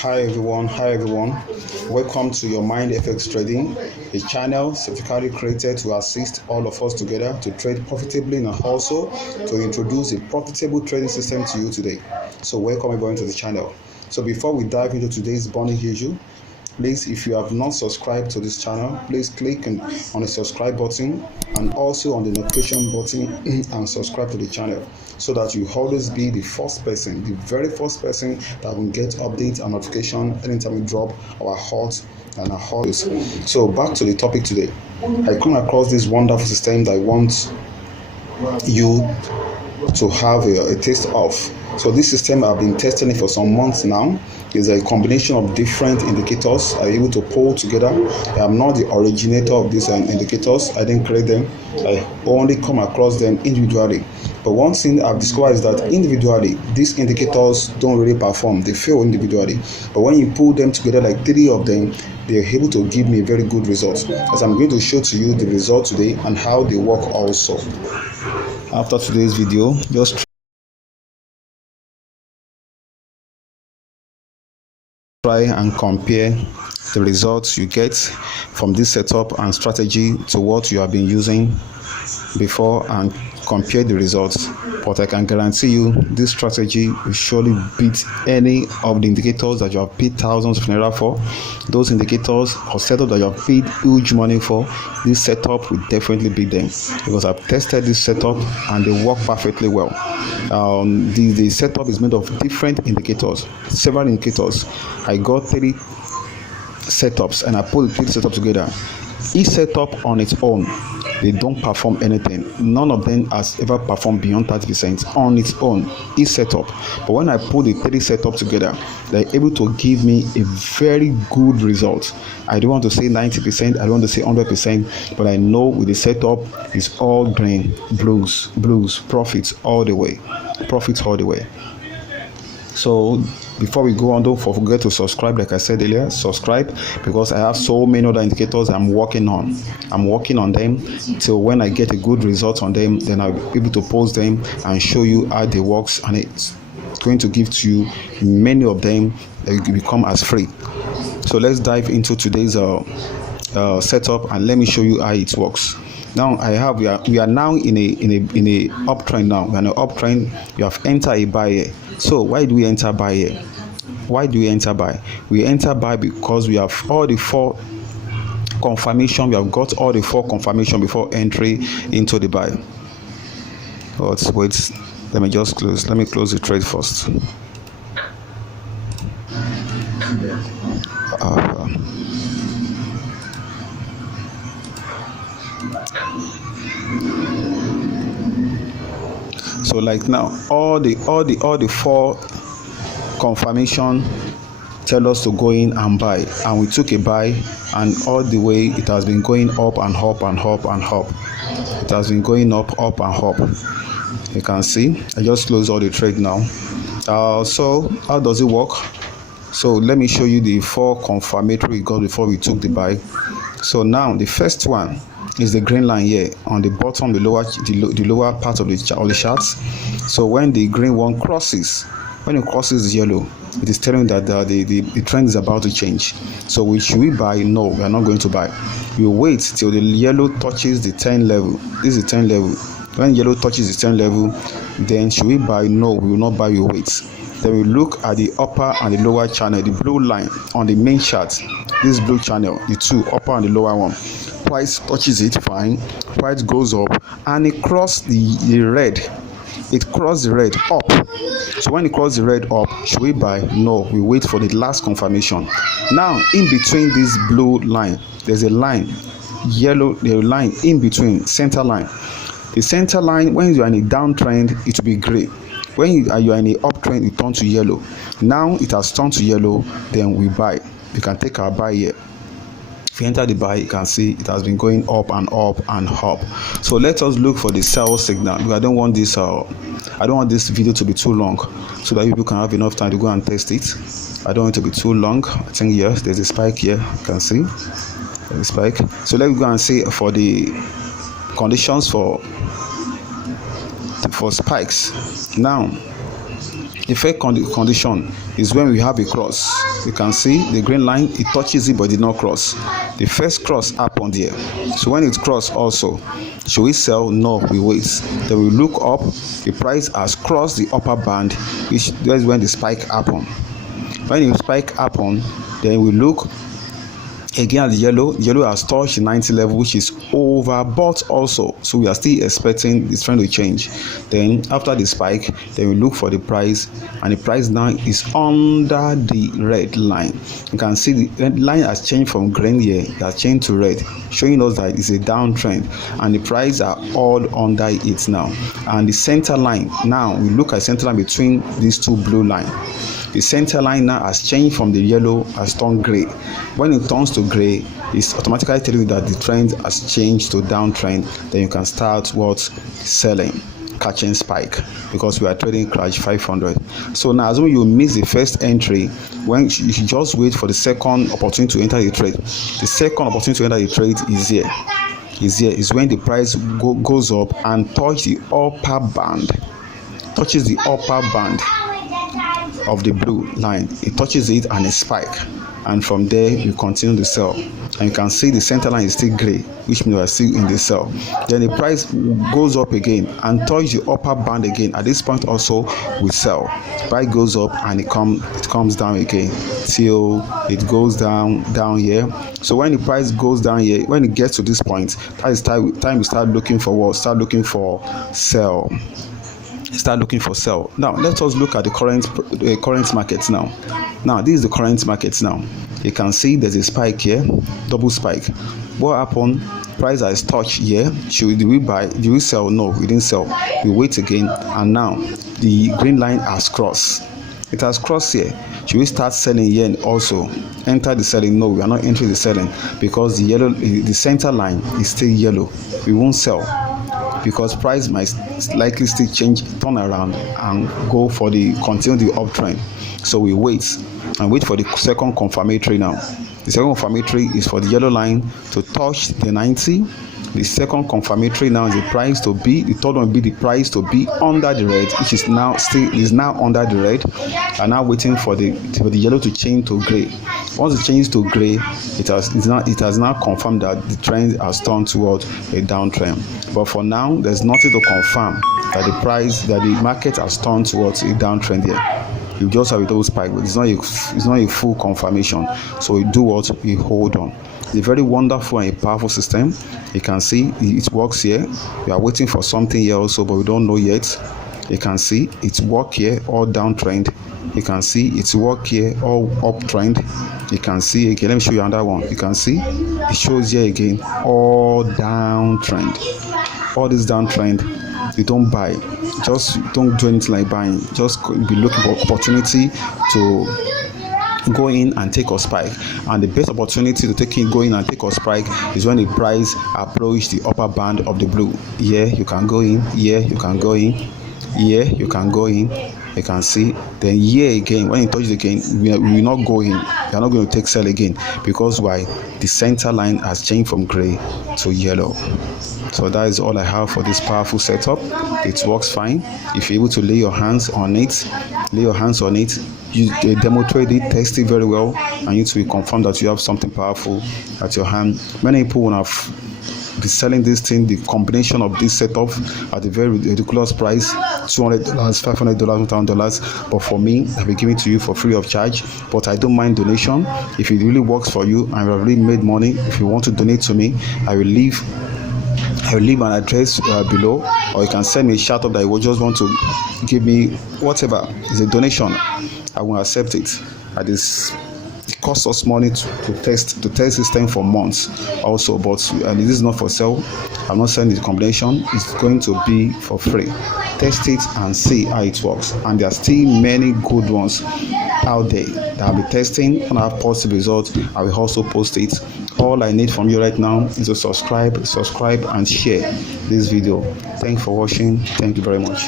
Hi everyone. Welcome to your Mind FX Trading, a channel specifically created to assist all of us together to trade profitably and also to introduce a profitable trading system to you today. So welcome everyone to the channel. So before we dive into today's burning issue, please, if you have not subscribed to this channel, please click on the subscribe button and also on the notification button and subscribe to the channel so that you always be the very first person that will get updates and notification anytime we drop our hot and our hot. So back to the topic today. I come across this wonderful system that I want you to have a taste of. So this system, I've been testing it for some months now. Is a combination of different indicators I'm able to pull together. I'm not the originator of these indicators. I didn't create them. I only come across them individually. But one thing I've discovered is that individually, these indicators don't really perform. They fail individually. But when you pull them together, like 3 of them, they're able to give me very good results. As I'm going to show to you the result today and how they work also. After today's video, just try and compare the results you get from this setup and strategy to what you have been using before and compare the results. But I can guarantee you this strategy will surely beat any of the indicators that you have paid thousands of naira for. Those indicators or setup that you have paid huge money for, this setup will definitely beat them because I've tested this setup and they work perfectly well. The setup is made of different indicators, several indicators. I got 3 setups and I put the 3 setups together. Each setup on its own, they don't perform anything. None of them has ever performed beyond 30% on its own, each setup. But when I put the 3 setups together, they're able to give me a very good result. I don't want to say 90%, I don't want to say 100%, but I know with the setup, it's all green, blues, profits all the way. So before we go on, don't forget to subscribe. Like I said earlier, subscribe because I have so many other indicators I'm working on them till when I get a good result on them, then I'll be able to post them and show you how they works, and it's going to give to you many of them that you can become as free. So let's dive into today's setup and let me show you how it works. Now we are now in a uptrend now. We're in an uptrend. You have entered a buy here. So why do we enter buy here? Why do we enter buy? We enter buy because we have all the 4 confirmation. We have got all the 4 confirmation before entry into the buy. But wait, let me close the trade first. So like now, all the 4 confirmation tell us to go in and buy, and we took a buy, and all the way it has been going up and up and up and up. It has been going up and up. You can see I just closed all the trade now. So how does it work? So let me show you the 4 confirmatory we got before we took the buy. So now the first one is the green line here on the bottom, the lower part of the charts. So when the green one crosses, when it crosses yellow, it is telling that the trend is about to change. So should we buy? No, we are not going to buy. We will wait till the yellow touches the 10 level. This is the 10 level. When yellow touches the 10 level, then should we buy? No, we will not buy. We will wait. Then we look at the upper and the lower channel, the blue line on the main chart. This blue channel, the 2 upper and the lower one. Price touches it, fine. Price goes up and it crossed the red. It crossed the red up. So when it crossed the red up, should we buy? No, we wait for the last confirmation. Now in between this blue line, there's a line, the line in between, center line. The center line, when you are in a downtrend, it will be gray. When you are in a uptrend, it turns to yellow. Now it has turned to yellow, then we buy. We can take our buy here. If you enter the buy, you can see it has been going up and up and up. So let us look for the sell signal. I don't want this video to be too long, so that people can have enough time to go and test it. I don't want it to be too long. I think yes, there's a spike here. You can see there's a spike. So let's go and see for the conditions for spikes. Now The first condition is when we have a cross. You can see the green line, it touches it but did not cross. The first cross happened here. So when it crossed also, should we sell? No, we wait. Then we look up, the price has crossed the upper band, which is when the spike happened. When the spike happened, then we look again at the yellow has touched the 90 level, which is overbought also, so we are still expecting this trend to change. Then after the spike, then we look for the price, and the price now is under the red line. You can see the red line has changed from green here, it has changed to red, showing us that it's a downtrend, and the price are all under it now. And the center line, now we look at center line between these two blue lines. The center line now has changed from the yellow, has turned gray. When it turns to gray, it's automatically telling you that the trend has changed to downtrend. Then you can start what? Selling, catching spike, because we are trading crash 500. So now assume you miss the first entry, when you should just wait for the second opportunity to enter the trade. The second opportunity to enter the trade is here. Is when the price goes up and touches the upper band, of the blue line. It touches it and a spike, and from there you continue to sell. And you can see the center line is still gray, which means we are still in the sell. Then the price goes up again and touches the upper band again. At this point also we sell. Price goes up and it comes down again till it goes down here. So when the price goes down here, when it gets to this point, that is time we start looking for what? Start looking for sell. Now let us look at the current markets now. Now this is the current markets now. You can see there's a spike here, double spike. What happened? Price has touched here. Did we buy? Did we sell? No, we didn't sell. We wait again, and now the green line has crossed. It has crossed here. Should we start selling here and also enter the selling? No, we are not entering the selling, because the center line is still yellow. We won't sell, because price might likely still turn around and continue the uptrend. So we wait for the second confirmatory now. The second confirmatory is for the yellow line to touch the 90. The second confirmatory now is the third one will be the price to be under the red, which is now under the red, and now waiting for the yellow to change to gray. Once it changes to gray, it has now confirmed that the trend has turned toward a downtrend. But for now, there's nothing to confirm that the market has turned towards a downtrend here. You just have a double spike, but it's not a full confirmation. So we do what? We hold on. It's a very wonderful and a powerful system. You can see it works here. We are waiting for something here also, but we don't know yet. You can see it's work here, all downtrend. You can see it's work here, all uptrend. You can see again, let me show you another one. You can see it shows here again, all downtrend. All this downtrend, you don't buy. Just don't do anything like buying. Just be looking for opportunity to go in and take a spike, and the best opportunity to go in and take a spike is when the price approach the upper band of the blue. Here you can go in, here you can go in, here you can go in. You can see. Then here again, when it touches again, we will not go in. We are not going to take sell again, because why? The center line has changed from gray to yellow. So that is all I have for this powerful setup. It works fine. If you're able to lay your hands on it, you demonstrate it, test it very well, and you to be confirmed that you have something powerful at your hand. Many people will have be selling this thing, the combination of this setup, at a very ridiculous price, $200, $500, $1,000. But for me, I'll be giving it to you for free of charge. But I don't mind donation. If it really works for you and you've already made money, if you want to donate to me, I will leave an address below, or you can send me a shout out that you just want to give me whatever. It's a donation. I will accept it. It costs us money to test this thing for months also, but this is not for sale. I'm not selling the combination. It's going to be for free. Test it and see how it works. And there are still many good ones out there that I'll be testing. When I have positive results, I will also post it. All I need from you right now is to subscribe and share this video. Thanks for watching. Thank you very much.